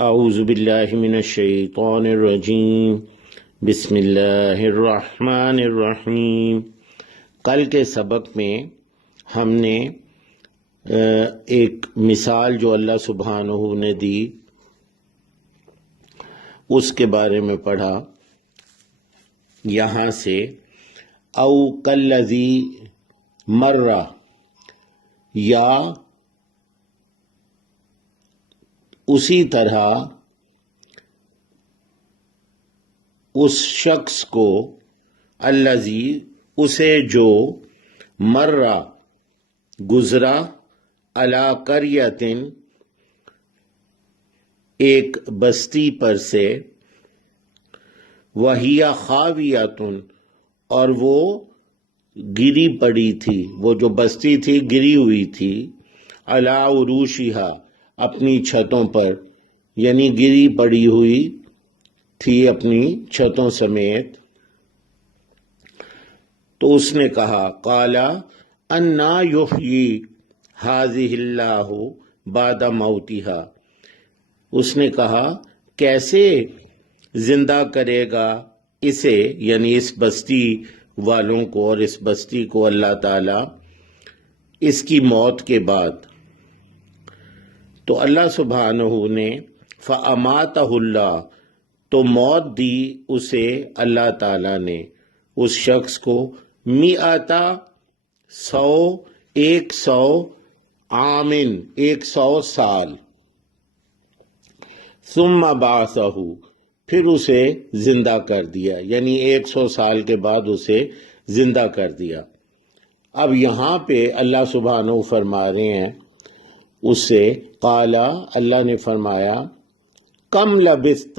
اعوذ باللہ من الشیطان الرجیم بسم اللہ الرحمن الرحیم۔ کل کے سبق میں ہم نے ایک مثال جو اللہ سبحانہ نے دی اس کے بارے میں پڑھا۔ یہاں سے او کالذی مر، یا اسی طرح اس شخص کو، الذی اسے جو، مر گزرا، علی قریۃ ایک بستی پر سے، وہی خاویۃ اور وہ گری پڑی تھی، وہ جو بستی تھی گری ہوئی تھی، علی عروشہا اپنی چھتوں پر، یعنی گری پڑی ہوئی تھی اپنی چھتوں سمیت۔ تو اس نے کہا، قال انا یحیی ھذہ اللہ بعد موتہا، اس نے کہا کیسے زندہ کرے گا اسے، یعنی اس بستی والوں کو اور اس بستی کو اللہ تعالی اس کی موت کے بعد۔ تو اللہ سبحانہ نے فَأَمَاتَهُ اللَّهُ، تو موت دی اسے اللہ تعالیٰ نے، اس شخص کو، مِئَةَ ایک سو عامن 100 سال، ثُمَّ بَعَثَهُ پھر اسے زندہ کر دیا، یعنی 100 سال کے بعد اسے زندہ کر دیا۔ اب یہاں پہ اللہ سبحانہ فرما رہے ہیں اس سے، قال اللہ نے فرمایا، کم لبثت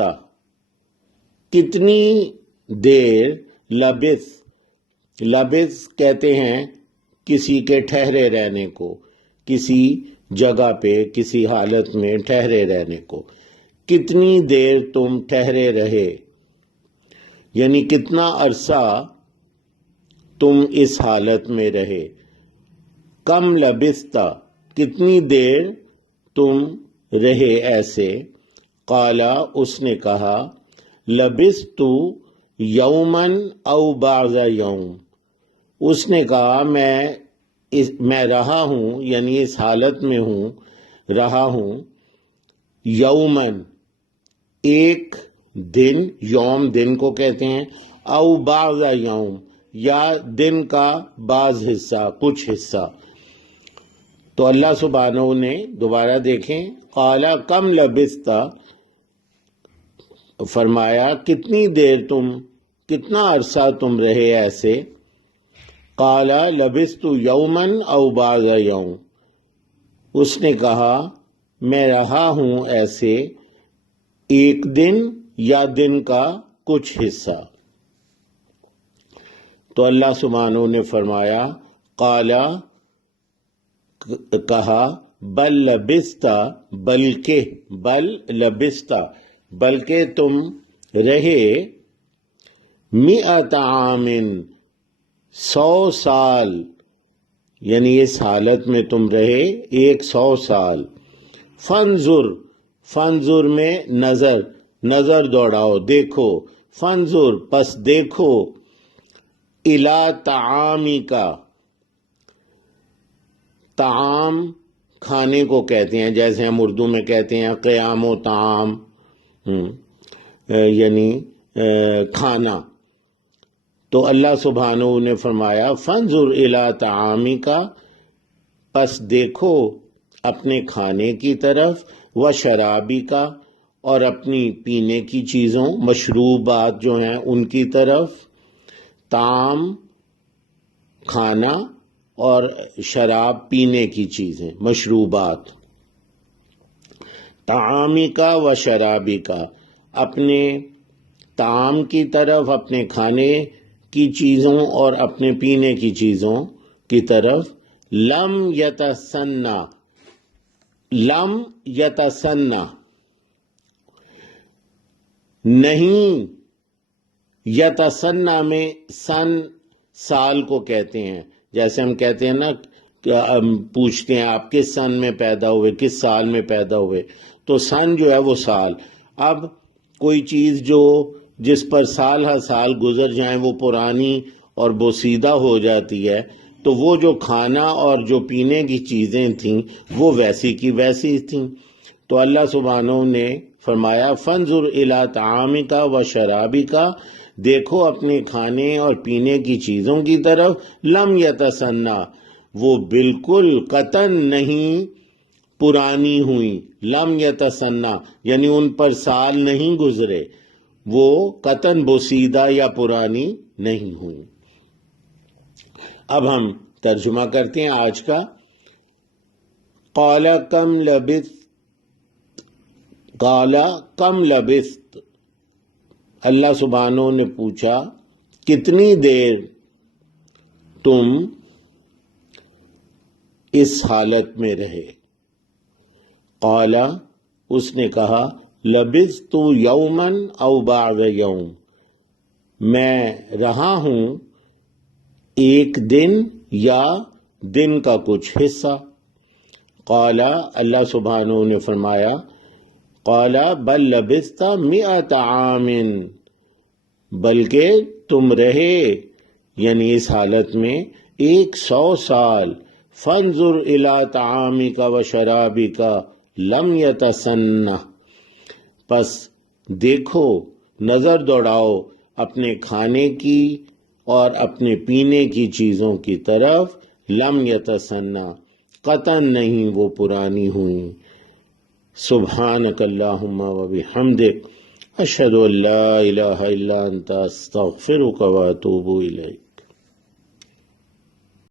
کتنی دیر، لبث کہتے ہیں کسی کے ٹھہرے رہنے کو، کسی جگہ پہ کسی حالت میں ٹھہرے رہنے کو، کتنی دیر تم ٹھہرے رہے، یعنی کتنا عرصہ تم اس حالت میں رہے۔ کم لبثت کتنی دیر تم رہے ایسے، قال اس نے کہا، لبثت یوما او بعض یوم، اس نے کہا میں رہا ہوں، یعنی اس حالت میں رہا ہوں، یومن ایک دن، یوم دن کو کہتے ہیں، او بعض یوم یا دن کا بعض حصہ، کچھ حصہ۔ تو اللہ سبحانہ نے دوبارہ دیکھیں، قال کم لبثت فرمایا کتنی دیر کتنا عرصہ تم رہے ایسے، قال لبثت یوما او بعض یوم، اس نے کہا میں رہا ہوں ایسے ایک دن یا دن کا کچھ حصہ۔ تو اللہ سبحانہ نے فرمایا، قال کہا، بل لبثت بلکہ تم رہے، 100 عام 100 سال، یعنی اس حالت میں تم رہے 100 سال۔ فانظر میں نظر دوڑاؤ، دیکھو، فانظر پس دیکھو، الی طعامک، طعام کھانے کو کہتے ہیں، جیسے ہم اردو میں کہتے ہیں قیام و طعام، یعنی کھانا۔ تو اللہ سبحانہ نے فرمایا، فانظر الی طعامک، پس دیکھو اپنے کھانے کی طرف، و شرابک اور اپنی پینے کی چیزوں، مشروبات جو ہیں ان کی طرف، طعام کھانا اور شراب پینے کی چیزیں، مشروبات۔ طعامکا و شرابکا، اپنے طعام کی طرف، اپنے کھانے کی چیزوں اور اپنے پینے کی چیزوں کی طرف، لم یتسنہ نہیں، یتسنہ میں سن سال کو کہتے ہیں، جیسے ہم کہتے ہیں نا پوچھتے ہیں آپ کس سن میں پیدا ہوئے، کس سال میں پیدا ہوئے، تو سن جو ہے وہ سال. اب کوئی چیز جس پر سال ہر سال گزر جائیں وہ پرانی اور بوسیدہ ہو جاتی ہے، تو وہ جو کھانا اور جو پینے کی چیزیں تھیں وہ ویسی کی ویسی تھیں. تو اللہ سبحانہ نے فرمایا فانظر الی طعامک و شرابک، دیکھو اپنے کھانے اور پینے کی چیزوں کی طرف، لم یتسنہ، وہ بالکل قطعاً نہیں پرانی ہوئی. لم یتسنہ یعنی ان پر سال نہیں گزرے، وہ قطعاً بوسیدہ یا پرانی نہیں ہوئی. اب ہم ترجمہ کرتے ہیں آج کا. قال کم لبثت، اللہ سبحانہ نے پوچھا کتنی دیر تم اس حالت میں رہے. قال، اس نے کہا لبثت یوما او بعض یوم، میں رہا ہوں ایک دن یا دن کا کچھ حصہ. قال، اللہ سبحانہ نے فرمایا قال بل لبثت 100 عام، بلکہ تم رہے یعنی اس حالت میں 100 سال. فانظر الی طعامک و شرابک لم یتسنہ، پس دیکھو، نظر دوڑاؤ اپنے کھانے کی اور اپنے پینے کی چیزوں کی طرف، لم یتسنہ قطعاً نہیں وہ پرانی ہوئیں. سبحانک اللہم و بحمدک، اشہد ان لا الہ الا انت، استغفرک و اتوب الیک.